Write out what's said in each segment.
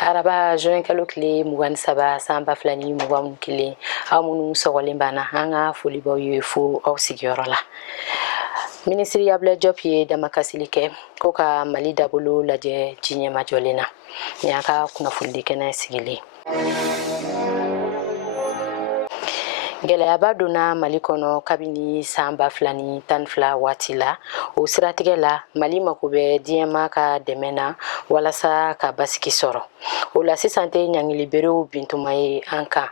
araba juin kalo kile mugan saba samba flani mugan kile amunu sogole bana anga foli baw ye fo aw sigiyɔrɔ la ministre Abdoulaye Diop ye damakasili kɛ ko ka Mali dabolo lajɛ jiɲɛma jɔlen na ni a ka kunnafoni kɛnɛ sigilen gɛlɛyaba donna Mali kɔnɔ kabini san 2012 waati la o siratigɛ la Mali mako bɛ diɲɛma ka dɛmɛ na walasa ka basigi sɔrɔ o la sisan tɛ ɲangiliberew bintuma ye an kan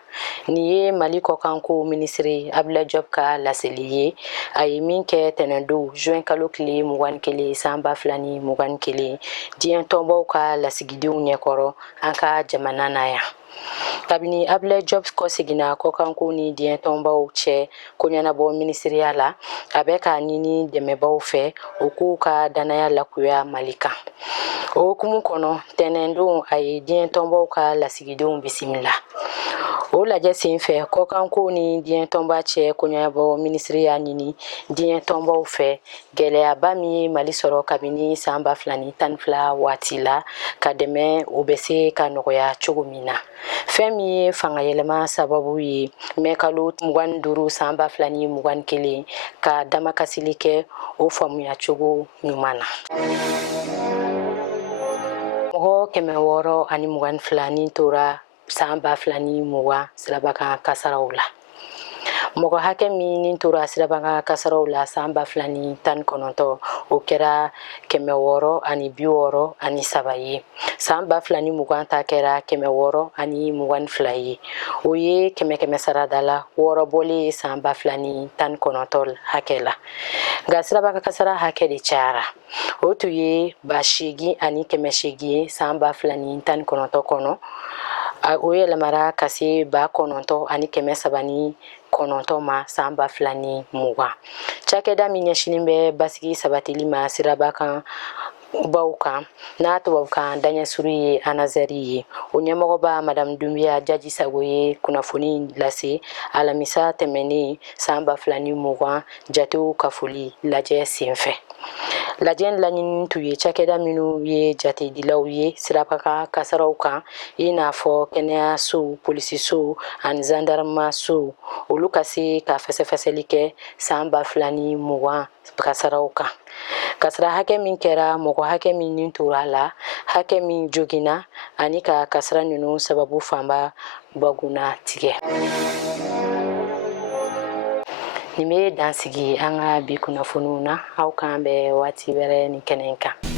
ni ye Mali kɔkanko ministre Abdoulaye Diop ka laseli ye a ye min kɛ tɛnɛndon juin kalo tile 21 san 2021 diɲɛ tɔnbaw ka lasigidenw ɲɛkɔrɔ an ka jamana na yan kabini Abdoulaye Diop kɔseginna kɔkanko ni diɲɛ tɔnbaw cɛ ko ɲɛnabɔ ministeriya la a bɛ ka ɲini dɛmɛbaw fɛ o k'u ka danaya lakuya Mali kan o hukumu kɔnɔ tɛnɛndon a ye diɲɛ tɔnbaw ka lasigidenw bisimila o lajɛ senfɛ kɔkanko ni diɲɛ tɔnba cɛ ko ɲɛnabɔ ministeriya ɲini diɲɛ tɔnbaw fɛ gɛlɛyaba min ye Mali sɔrɔ kabini san 2012 waati la ka dɛmɛ o bɛ se ka nɔgɔya cogo min na fɛn min ye fangayɛlɛma sababu ye mɛ kalo 25 san 2021 ka damakasili kɛ o faamuya cogo ɲuman na mɔgɔ 622 ni tora san 2020 sirabakan kasaraw la mɔgɔ hakɛ min tora sirabakan kasaraw la san 2019 o kɛra 663 ye san 2020 ta kɛra 622 ye o ye 100 sarada la wɔɔrɔ bɔlen ye san 2019 hakɛ la nka sirabakan kasara hakɛ de cayara o tun ye 8,800 ye san 2019 kɔnɔ o yɛlɛmara ka se 9,309 ma san 2020 cakɛda min ɲɛsinin bɛ basigi sabatili ma sirabakan baw kan n'a tubabukan daɲɛsuru ye anazɛri ye o ɲɛmɔgɔba madame Dumbuya Jaji Sago ye kunnafoni lase alamisa tɛmɛnen san 2020 jatew ka foli lajɛ senfɛ lajɛ laɲini tun ye cakɛda minnu ye jatedilaw ye sirabakan kasaraw kan i n'a fɔ kɛnɛyasow polisisow ani zandarmasow olu ka se ka fɛsɛfɛsɛli kɛ san 2020 kasaraw kan kasara hakɛ min kɛra mɔgɔ hakɛ min nin tora la hakɛ min joginna ani ka kasara ninnu sababu fanba baguna tigɛ nin bɛ dansigi an ka bi kunnafoniw na aw kan bɛ waati wɛrɛ ni kɛnɛ kan